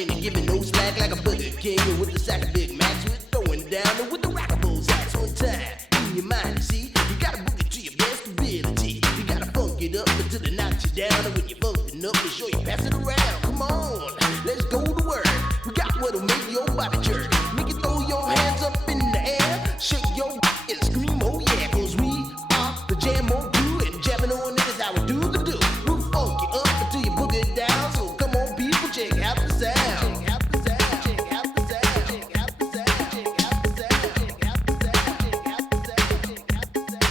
ain't giving no slack like a Burger King with the sack of Big Macs. We're throwing down with the rockables hats on time. In your mind, you see, you gotta book it to your best ability. You gotta funk it up until it knocks you down. And when you're bumping up, make sure you pass it around. Come on, let's go to work. We got what'll make your body jerk. Make you throw your hands up in the air, shake your and scream, oh yeah, 'cause we are the jam on you and jamming on it is how we do the do. We'll funk you up until you book it down. So come on, people, check out the sound. Check out the sound. Check out the sound. Check out the sound. Check out the sound. Check out the sound. Check out the sound. Check out the sound.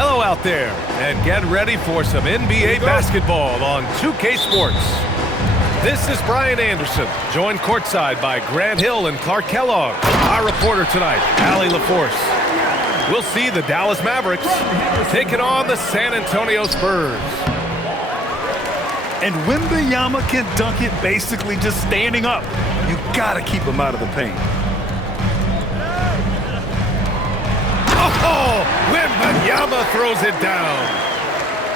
Hello out there, and get ready for some NBA basketball on 2K Sports. This is Brian Anderson, joined courtside by Grant Hill and Clark Kellogg. Our reporter tonight, Allie LaForce. We'll see the Dallas Mavericks taking on the San Antonio Spurs. And Wembanyama can dunk it basically just standing up. You gotta keep him out of the paint. Oh, Wembanyama throws it down.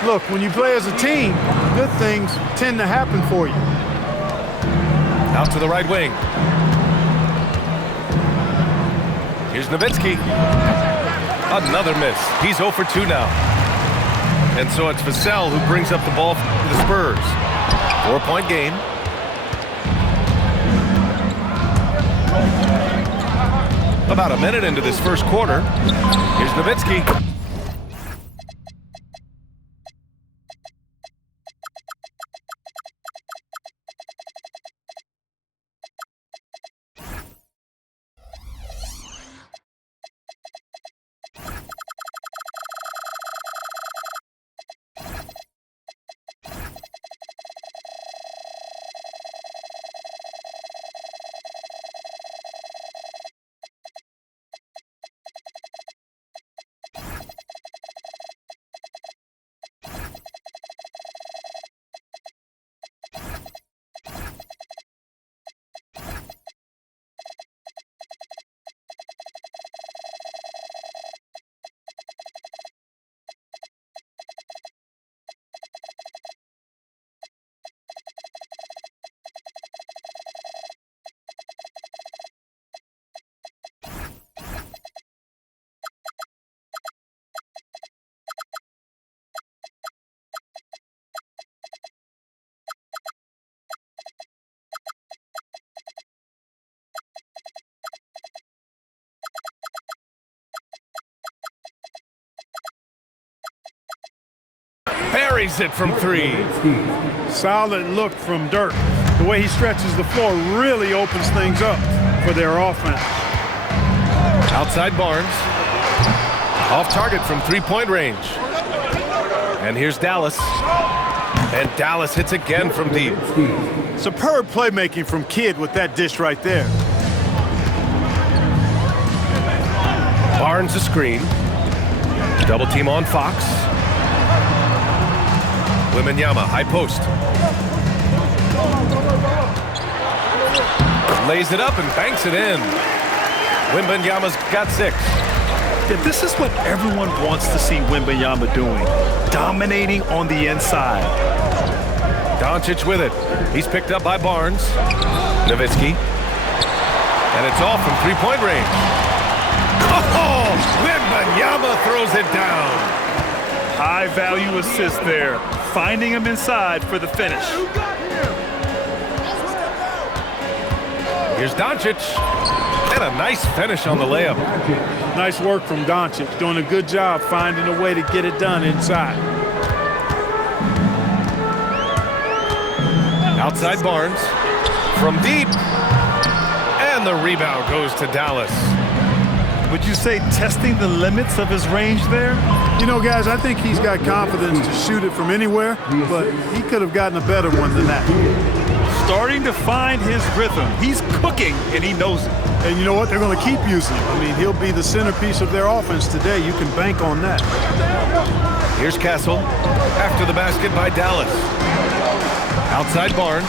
Look, when you play as a team, good things tend to happen for you. Out to the right wing. Here's Nowitzki. Another miss. He's 0 for 2 now. And so it's Vassell who brings up the ball for the Spurs. 4-point game. About a minute into this first quarter. Here's Nowitzki. Buries it from 3. Solid look from Dirk. The way he stretches the floor really opens things up for their offense. Outside Barnes. Off target from 3-point range. And here's Dallas. And Dallas hits again from deep. Superb playmaking from Kidd with that dish right there. Barnes a screen. Double team on Fox. Wembanyama, high post. Lays it up and banks it in. Wembanyama's got 6. Yeah, this is what everyone wants to see Wembanyama doing. Dominating on the inside. Doncic with it. He's picked up by Barnes. Nowitzki. And it's off from three-point range. Oh! Wembanyama throws it down. High-value assist there. Finding him inside for the finish. Here's Doncic. And a nice finish on the layup. Nice work from Doncic. Doing a good job finding a way to get it done inside. Outside Barnes. From deep. And the rebound goes to Dallas. Would you say testing the limits of his range there? You know, guys, I think he's got confidence to shoot it from anywhere, but he could have gotten a better one than that. Starting to find his rhythm. He's cooking, and he knows it. And you know what? They're going to keep using him. I mean, he'll be the centerpiece of their offense today. You can bank on that. Here's Castle. After the basket by Dallas. Outside Barnes.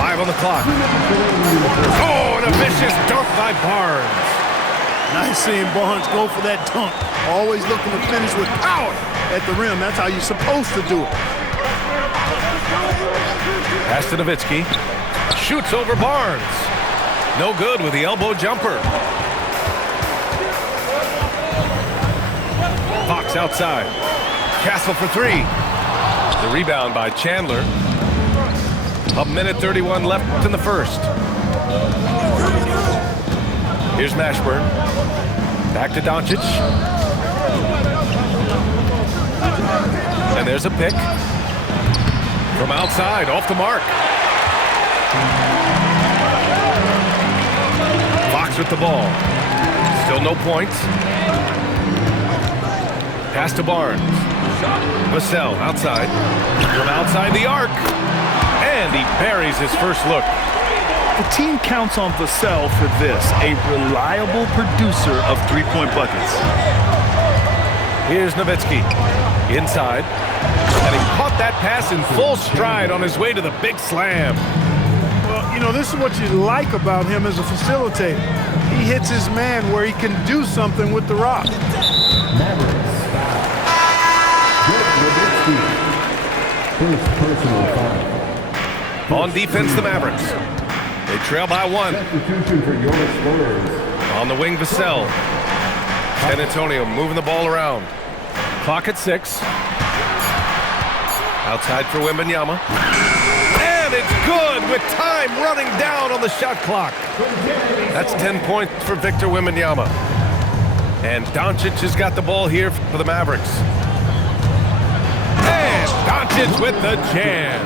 5 on the clock. Oh, and a vicious dunk by Barnes. Nice seeing Barnes go for that dunk. Always looking to finish with power at the rim. That's how you're supposed to do it. Pass to Nowitzki. Shoots over Barnes. No good with the elbow jumper. Fox outside. Castle for 3. The rebound by Chandler. 1:31 left in the first. Here's Mashburn. Back to Doncic. And there's a pick. From outside, off the mark. Fox with the ball. Still no points. Pass to Barnes. Vassell outside. From outside the arc. And he buries his first look. The team counts on Vassell for this, a reliable producer of three-point buckets. Here's Nowitzki. Inside. And he caught that pass in full stride on his way to the big slam. Well, you know, this is what you like about him as a facilitator. He hits his man where he can do something with the rock. On defense, the Mavericks. They trail by 1. On the wing, Vassell. San Antonio moving the ball around. Clock at 6. Outside for Wembanyama. And it's good with time running down on the shot clock. That's 10 points for Victor Wembanyama. And Doncic has got the ball here for the Mavericks. And Doncic with the jam.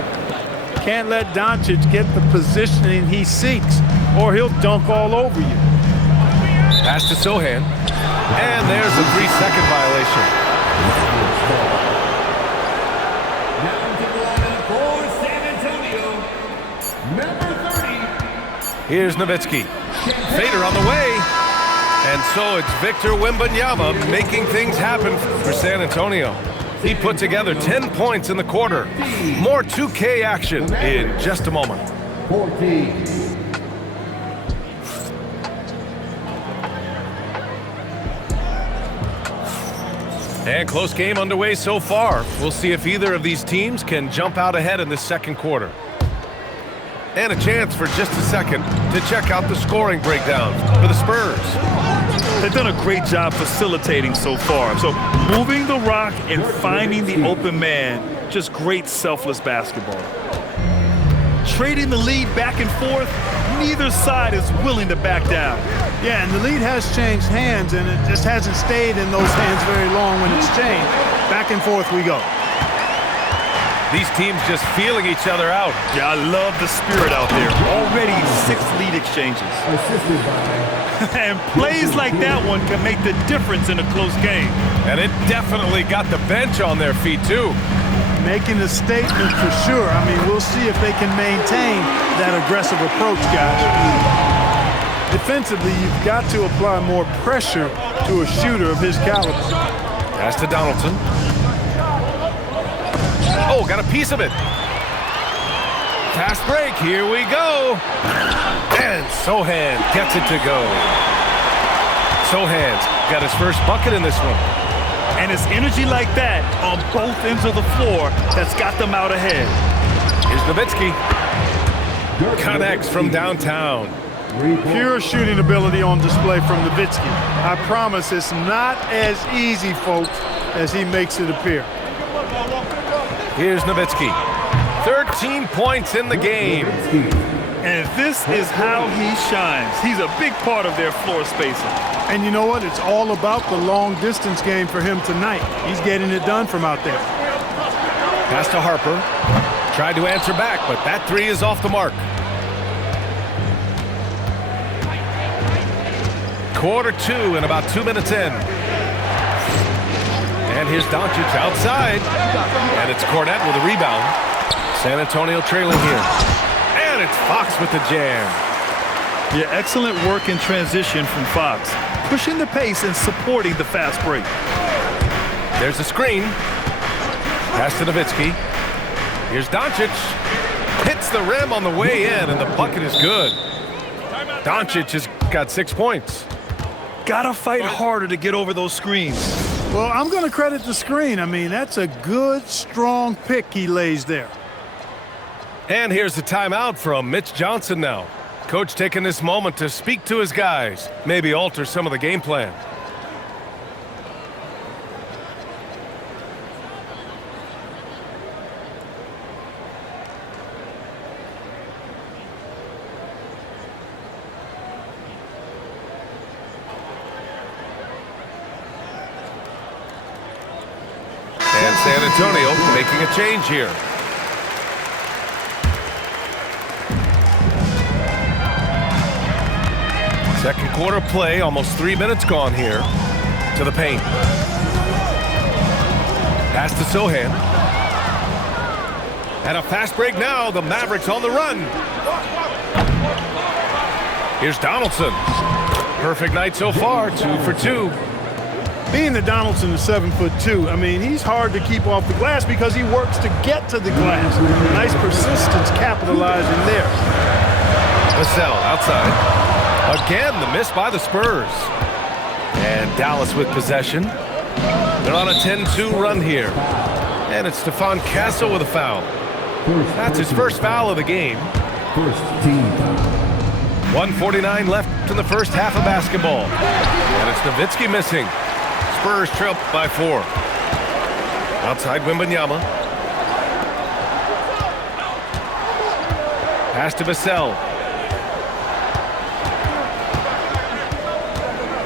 Can't let Doncic get the positioning he seeks, or he'll dunk all over you. Pass to Sohan. And there's a 3-second violation. Here's Nowitzki. Fader on the way. And so it's Victor Wembanyama making things happen for San Antonio. He put together 10 points in the quarter. More 2K action in just a moment. 14. And close game underway so far. We'll see if either of these teams can jump out ahead in the second quarter. And a chance for just a second to check out the scoring breakdown for the Spurs. They've done a great job facilitating so far. So moving the rock and finding the open man, just great selfless basketball. Trading the lead back and forth, neither side is willing to back down. Yeah, and the lead has changed hands, and it just hasn't stayed in those hands very long when it's changed. Back and forth we go. These teams just feeling each other out. Yeah, I love the spirit out there. Already 6 lead exchanges. And plays like that one can make the difference in a close game. And it definitely got the bench on their feet, too. Making a statement for sure. I mean, we'll see if they can maintain that aggressive approach, guys. Defensively, you've got to apply more pressure to a shooter of his caliber. Pass to Donaldson. Oh, got a piece of it. Fast break, here we go. And Sochan gets it to go. Sochan's got his first bucket in this one. And it's energy like that on both ends of the floor that's got them out ahead. Here's Nowitzki. Connects from downtown. Pure shooting ability on display from Nowitzki. I promise it's not as easy, folks, as he makes it appear. Here's Nowitzki. 13 points in the game. And this is how he shines. He's a big part of their floor spacing. And you know what? It's all about the long-distance game for him tonight. He's getting it done from out there. Pass to Harper. Tried to answer back, but that three is off the mark. Quarter two and about 2 minutes in. And here's Doncic outside. And it's Kornet with a rebound. San Antonio trailing here. And it's Fox with the jam. Yeah, excellent work in transition from Fox. Pushing the pace and supporting the fast break. There's a screen. Pass to Nowitzki. Here's Doncic. Hits the rim on the way in, and the bucket is good. Doncic has got 6 points. Gotta fight harder to get over those screens. Well, I'm going to credit the screen. I mean, that's a good, strong pick he lays there. And here's the timeout from Mitch Johnson now. Coach taking this moment to speak to his guys, maybe alter some of the game plan. And San Antonio making a change here. Second quarter play, almost 3 minutes gone here. To the paint. Pass to Sochan. And a fast break now. The Mavericks on the run. Here's Donaldson. Perfect night so far, 2 for 2. Being that Donaldson is 7'2", I mean, he's hard to keep off the glass because he works to get to the glass. Nice persistence capitalizing there. Vassell outside. Again, the miss by the Spurs. And Dallas with possession. They're on a 10-2 run here. And it's Stephon Castle with a foul. That's his first foul of the game. First team. 1:49 left in the first half of basketball. And it's Nowitzki missing. Spurs trail by 4. Outside Wembanyama. Pass to Vassell.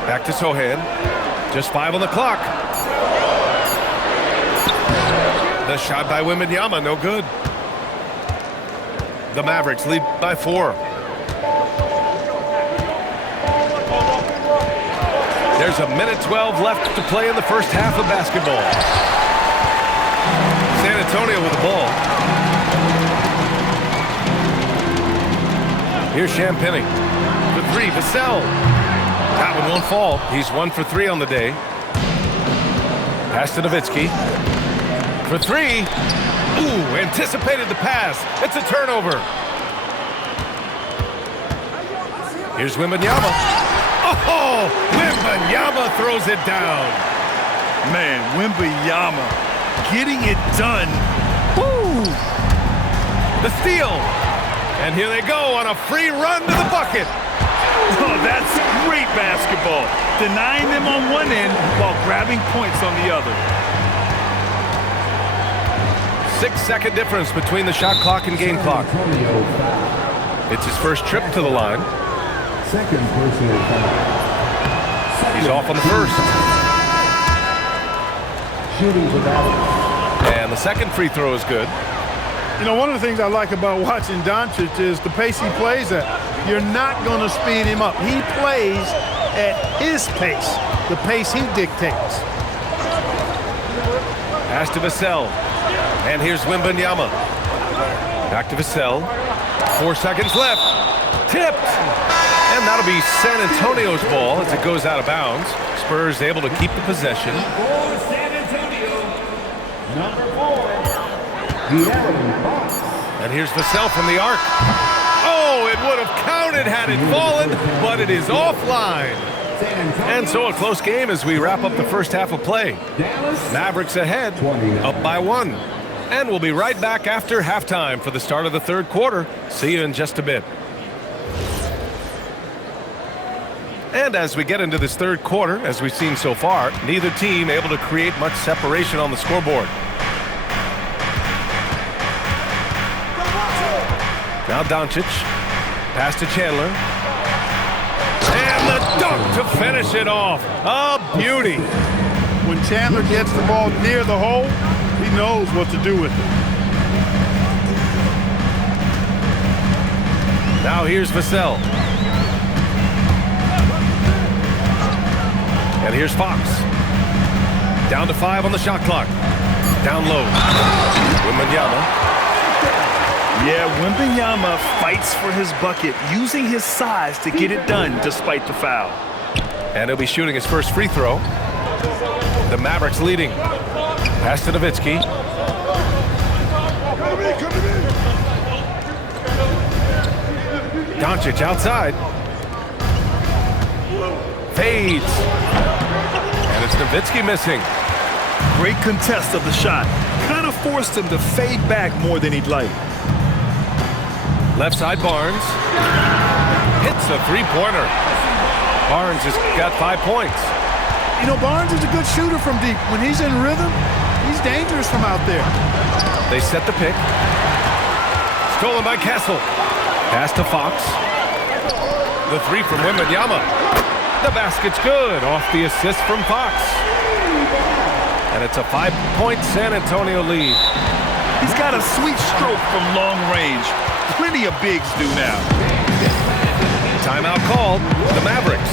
Back to Sochan. Just 5 on the clock. The shot by Wembanyama, no good. The Mavericks lead by 4. There's a minute 12 left to play in the first half of basketball. San Antonio with the ball. Here's Champagnie. For 3, Vassell. That one won't fall. He's 1 for 3 on the day. Pass to Nowitzki. For 3. Ooh, anticipated the pass. It's a turnover. Here's Wembanyama. Oh, Wembanyama throws it down. Man, Wembanyama getting it done. Woo! The steal. And here they go on a free run to the bucket. Oh, that's great basketball. Denying them on one end while grabbing points on the other. 6-second difference between the shot clock and game clock. It's his first trip to the line. Second personal foul. He's off on the first. Shooting for Dallas. And the second free throw is good. You know, one of the things I like about watching Doncic is the pace he plays at. You're not going to speed him up. He plays at his pace, the pace he dictates. Pass to Vassell. And here's Wembanyama. Back to Vassell. 4 seconds left. Tipped. And that'll be San Antonio's ball as it goes out of bounds. Spurs able to keep the possession. For San Antonio, number 4. De'Aaron Fox. And here's Vassell from the arc. Oh, it would have counted had it fallen, but it is offline. And so a close game as we wrap up the first half of play. Mavericks ahead, up by 1. And we'll be right back after halftime for the start of the third quarter. See you in just a bit. And as we get into this third quarter, as we've seen so far, neither team able to create much separation on the scoreboard. Now Doncic, pass to Chandler. And the dunk to finish it off. A beauty. When Chandler gets the ball near the hole, he knows what to do with it. Now here's Vassell. And here's Fox. Down to 5 on the shot clock. Down low. Wembanyama. Yeah, Wembanyama fights for his bucket, using his size to get it done despite the foul. And he'll be shooting his first free throw. The Mavericks leading. Pass to Nowitzki. Doncic outside. Fades. And it's Nowitzki missing. Great contest of the shot. Kind of forced him to fade back more than he'd like. Left side Barnes. Hits a three-pointer. Barnes has got 5 points. You know, Barnes is a good shooter from deep. When he's in rhythm, he's dangerous from out there. They set the pick. Stolen by Kessel. Pass to Fox. The three from Wembanyama. The basket's good off the assist from Fox. And it's a 5-point San Antonio lead. He's got a sweet stroke from long range. Plenty of bigs do now. Timeout called. The Mavericks.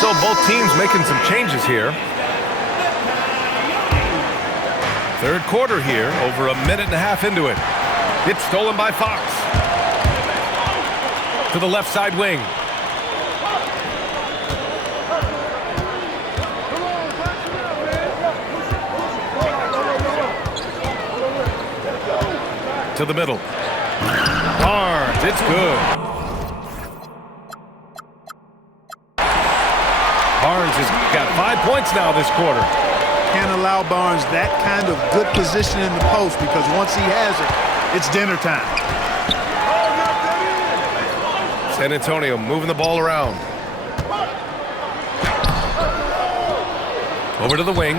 So both teams making some changes here. Third quarter here, over a minute and a half into it. It's stolen by Fox. To the left side wing. To the middle. Barnes, it's good. Barnes has got 5 points now this quarter. Can't allow Barnes that kind of good position in the post because once he has it, it's dinner time. San Antonio moving the ball around. Over to the wing.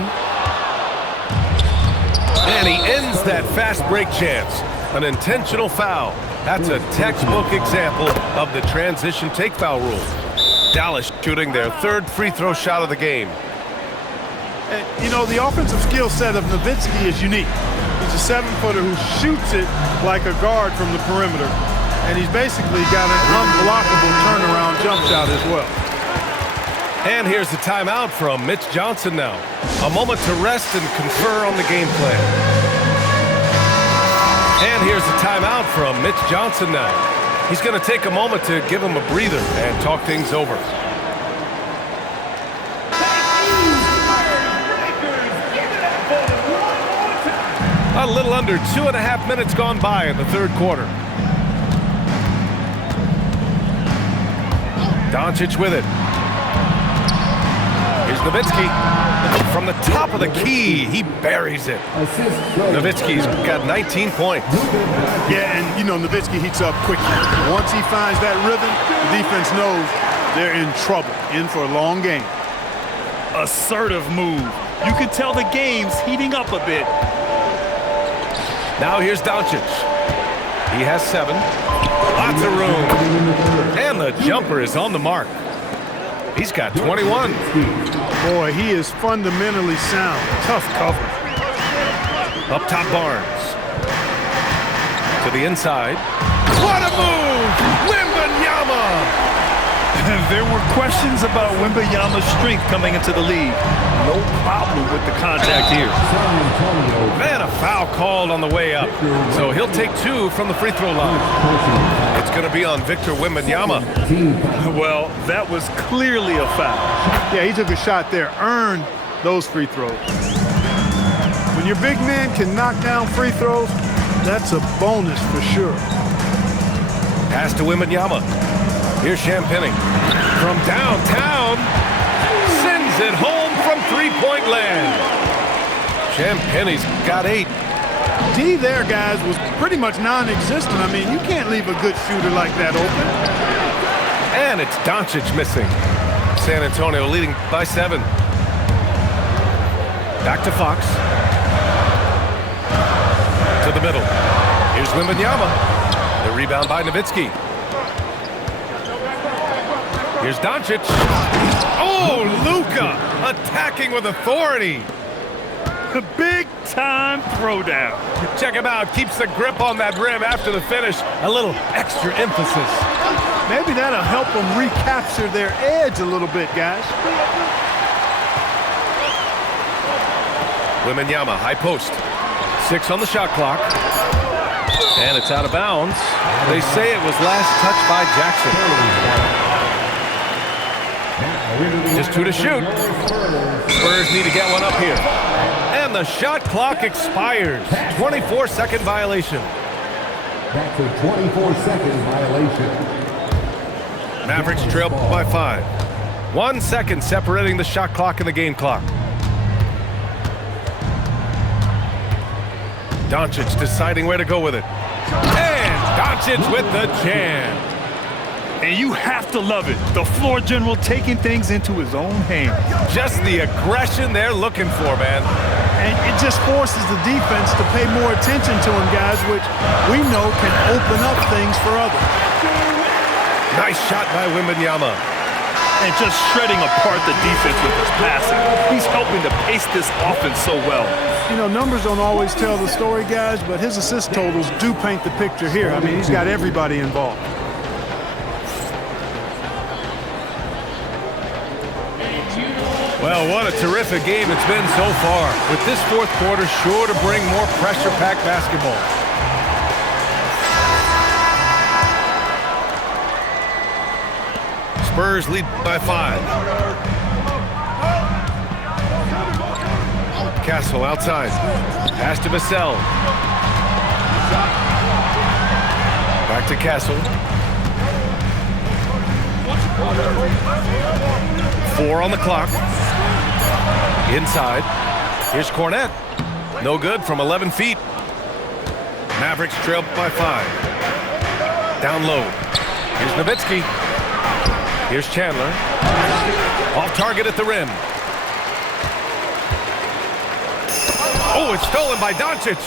And he ends that fast break chance. An intentional foul. That's a textbook example of the transition take foul rule. Dallas shooting their third free throw shot of the game. And, you know, the offensive skill set of Nowitzki is unique. He's a 7-footer who shoots it like a guard from the perimeter. And he's basically got an unblockable turnaround jump shot as well. And here's the timeout from Mitch Johnson now. A moment to rest and confer on the game plan. And here's the timeout from Mitch Johnson now. He's going to take a moment to give him a breather and talk things over. A little under 2.5 minutes gone by in the third quarter. Doncic with it. Here's Nowitzki. From the top of the key, he buries it. Nowitzki's got 19 points. Yeah, and you know, Nowitzki heats up quickly. Once he finds that rhythm, the defense knows they're in trouble, in for a long game. Assertive move. You can tell the game's heating up a bit. Now here's Doncic. He has 7. Lots of room. And the jumper is on the mark. He's got 21. Boy, he is fundamentally sound. Tough cover. Up top Barnes. To the inside. What a move! Wembanyama! There were questions about Wembanyama's strength coming into the league. No problem with the contact here. San Antonio. Man, a foul called on the way up. So he'll take 2 from the free throw line. It's going to be on Victor Wembanyama. Team foul. Well, that was clearly a foul. Yeah, he took a shot there, earned those free throws. When your big man can knock down free throws, that's a bonus for sure. Pass to Wembanyama. Here's Champagnie. From downtown, sends it home from three-point land. Champagnie's got 8. D there, guys, was pretty much non-existent. I mean, you can't leave a good shooter like that open. And it's Doncic missing. San Antonio leading by 7. Back to Fox. To the middle. Here's Wembanyama. The rebound by Nowitzki. Here's Doncic. Oh, Luka attacking with authority. The big-time throwdown. Check him out. Keeps the grip on that rim after the finish. A little extra emphasis. Maybe that'll help them recapture their edge a little bit, guys. Wembanyama, high post. 6 on the shot clock. And it's out of bounds. They say it was last touched by Jackson. Just 2 to shoot. Spurs need to get one up here. And the shot clock expires. 24-second violation. That's a 24-second violation. Mavericks trail by 5. 1 second separating the shot clock and the game clock. Doncic deciding where to go with it. And Doncic with the jam. And you have to love it. The floor general taking things into his own hands. Just the aggression they're looking for, man. And it just forces the defense to pay more attention to him, guys, which we know can open up things for others. Nice shot by Wembanyama. And just shredding apart the defense with his passing. He's helping to pace this offense so well. You know, numbers don't always tell the story, guys, but his assist totals do paint the picture here. I mean, he's got everybody involved. Well, what a terrific game it's been so far. With this fourth quarter sure to bring more pressure-packed basketball. Spurs lead by 5. Castle outside. Pass to Vassell. Back to Castle. 4 on the clock. Inside. Here's Cornette. No good from 11 feet. Mavericks trail by 5. Down low. Here's Nowitzki. Here's Chandler. Off target at the rim. Oh, it's stolen by Doncic.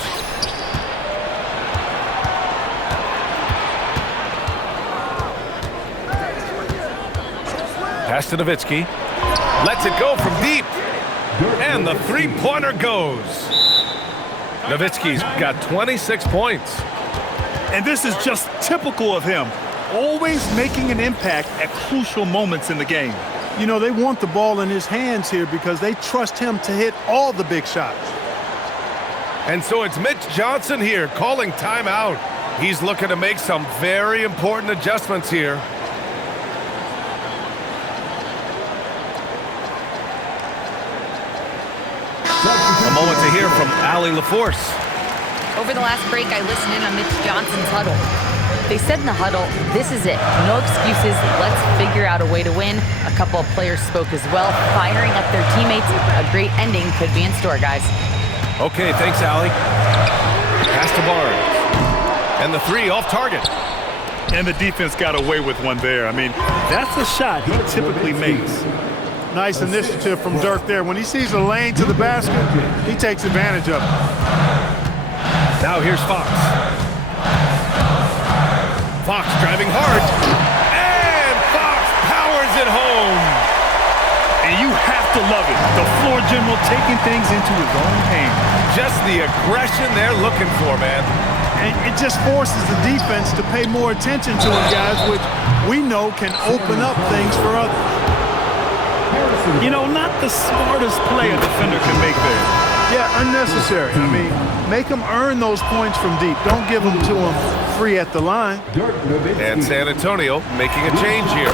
Pass to Nowitzki. Lets it go from deep. And the three-pointer goes. Nowitzki's got 26 points. And this is just typical of him. Always making an impact at crucial moments in the game. You know, they want the ball in his hands here because they trust him to hit all the big shots. And so it's Mitch Johnson here calling timeout. He's looking to make some very important adjustments here. A moment to hear from Allie LaForce. Over the last break, I listened in on Mitch Johnson's huddle. They said in the huddle, this is it. No excuses. Let's figure out a way to win. A couple of players spoke as well, firing up their teammates. A great ending could be in store, guys. Okay, thanks, Allie. Pass to Barnes. And the 3 off target. And the defense got away with one there. I mean, that's a shot he typically makes. Nice initiative from Dirk there. When he sees a lane to the basket, he takes advantage of it. Now here's Fox. Fox driving hard. And Fox powers it home. And you have to love it. The floor general taking things into his own hands. Just the aggression they're looking for, man. And it just forces the defense to pay more attention to him, guys, which we know can open up things for others. You know, not the smartest play a defender can make there. Yeah, unnecessary. I mean, make them earn those points from deep. Don't give them to them free at the line. And San Antonio making a change here.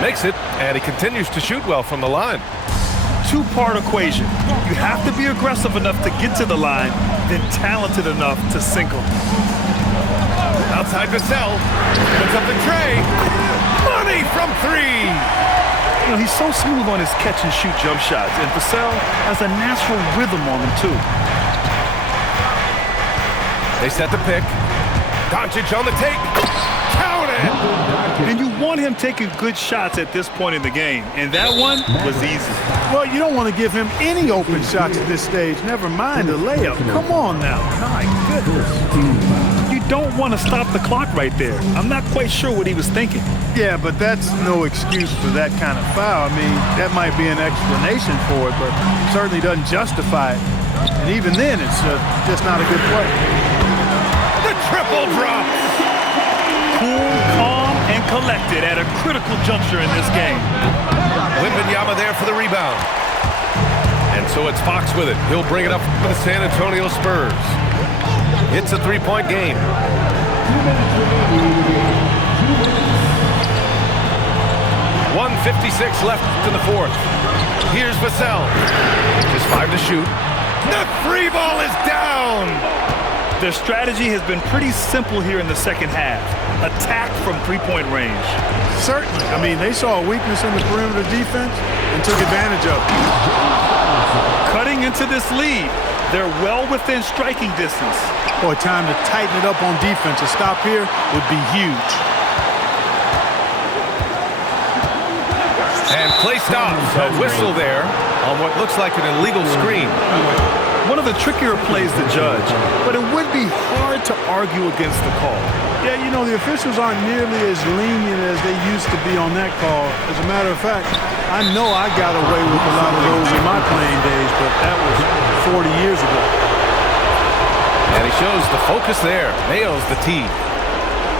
Makes it, and he continues to shoot well from the line. Two-part equation. You have to be aggressive enough to get to the line, then talented enough to sink them. Outside Vassell. Puts up the tray. Money from three. You know, he's so smooth on his catch-and-shoot jump shots, and Vassell has a natural rhythm on him, too. They set the pick. Doncic on the take. Count it! And you want him taking good shots at this point in the game, and that one was easy. Well, you don't want to give him any open shots at this stage, never mind a layup. Come on now. My goodness. You don't want to stop the clock right there. I'm not quite sure what he was thinking. Yeah, but that's no excuse for that kind of foul. I mean, that might be an explanation for it, but certainly doesn't justify it. And even then, it's just not a good play. The triple drop. Cool, calm, and collected at a critical juncture in this game. Wembanyama there for the rebound. And so it's Fox with it. He'll bring it up for the San Antonio Spurs. It's a three-point game. 1:56 left in the fourth. Here's Vassell. Just 5 to shoot. The free ball is down. Their strategy has been pretty simple here in the second half. Attack from three-point range. Certainly. I mean, they saw a weakness in the perimeter defense and took advantage of it. Cutting into this lead, they're well within striking distance. Boy, time to tighten it up on defense. A stop here would be huge. And play stops. A whistle there on what looks like an illegal screen. One of the trickier plays to judge, but it would be hard to argue against the call. Yeah, you know, the officials aren't nearly as lenient as they used to be on that call. As a matter of fact, I know I got away with a lot of those in my playing days, but that was 40 years ago. And he shows the focus there. Nails the tee.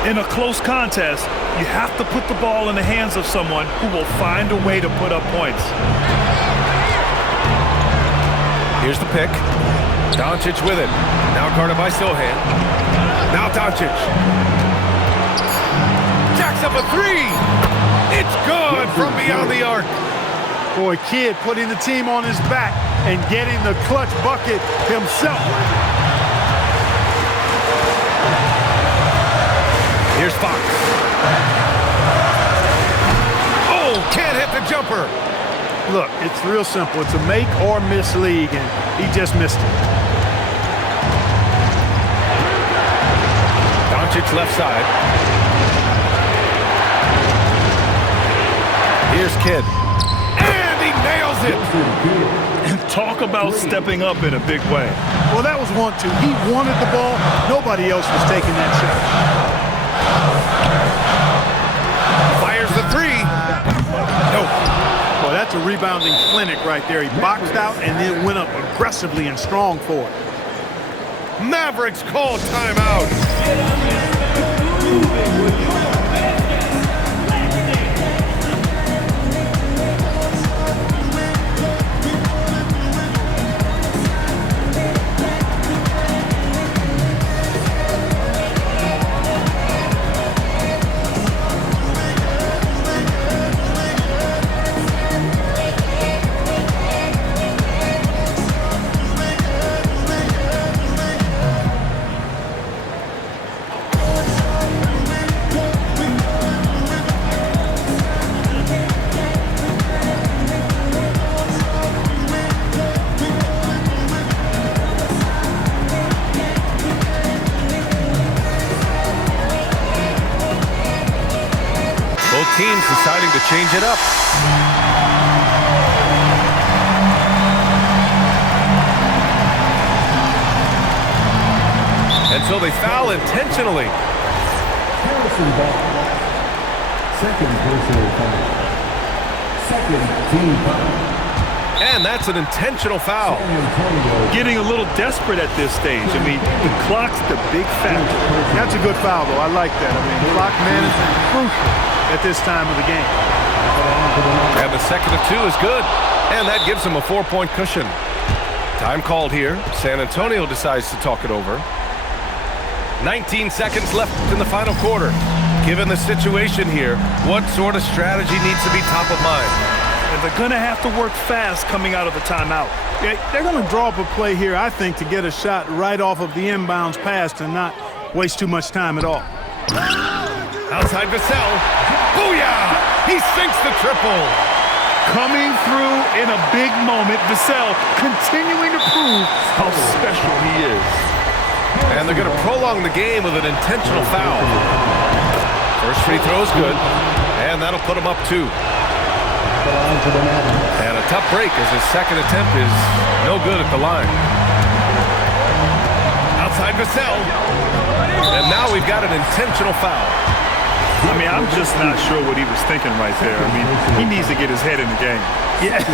In a close contest, you have to put the ball in the hands of someone who will find a way to put up points. Here's the pick. Doncic with it. Now guarded by Sohan. Now Doncic. Jacks up a three. It's good from beyond the arc. Boy, Kidd putting the team on his back and getting the clutch bucket himself. Here's Fox. Oh, can't hit the jumper. Look, it's real simple. It's a make or miss league, and he just missed it. Doncic left side. Here's Kidd. And he nails it. And talk about stepping up in a big way. Well, that was 1-2. He wanted the ball. Nobody else was taking that shot. Fires the three. Nope. Well, that's a rebounding clinic right there. He boxed out and then went up aggressively and strong for it. Mavericks call timeout. Teams deciding to change it up. And so they foul intentionally. Harrison Ball. Second personal foul. Second team foul. And that's an intentional foul. Getting a little desperate at this stage. I mean, the clock's the big factor. That's a good foul, though. I like that. I mean, clock management is crucial at this time of the game. And the second of two is good. And that gives him a 4-point cushion. Time called here. San Antonio decides to talk it over. 19 seconds left in the final quarter. Given the situation here, what sort of strategy needs to be top of mind? And they're going to have to work fast coming out of the timeout. Yeah, they're going to draw up a play here, I think, to get a shot right off of the inbounds pass and not waste too much time at all. Outside Vassell. Booyah! He sinks the triple. Coming through in a big moment, Vassell continuing to prove how special he is. And they're going to prolong the game with an intentional foul. First free throw is good, and that'll put him up 2. And a tough break as his second attempt is no good at the line. Outside Vassell. And now we've got an intentional foul. I mean, I'm just not sure what he was thinking right there. I mean, he needs to get his head in the game. Yeah,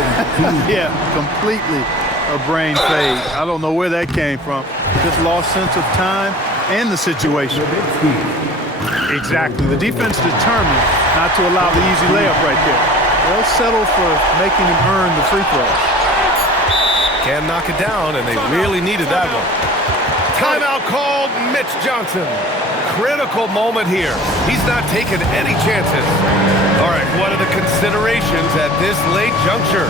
yeah, completely a brain fade. I don't know where that came from. Just lost sense of time and the situation. Exactly. The defense determined not to allow the easy layup right there. They'll settle for making him earn the free throws. Can knock it down, and they really needed that one. Timeout called. Mitch Johnson. Critical moment here. He's not taking any chances. All right, what are the considerations at this late juncture?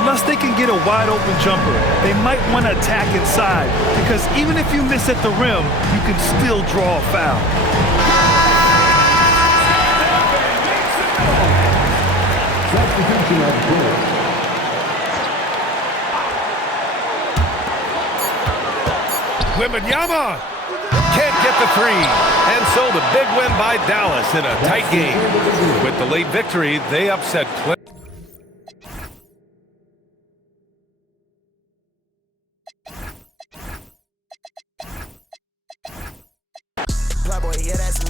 Unless they can get a wide-open jumper, they might want to attack inside, because even if you miss at the rim, you can still draw a foul. Substitution of goal. Wembanyama can't get the 3. And so the big win by Dallas in a tight game. With the late victory, they upset Cleveland. Playboy, yeah, that's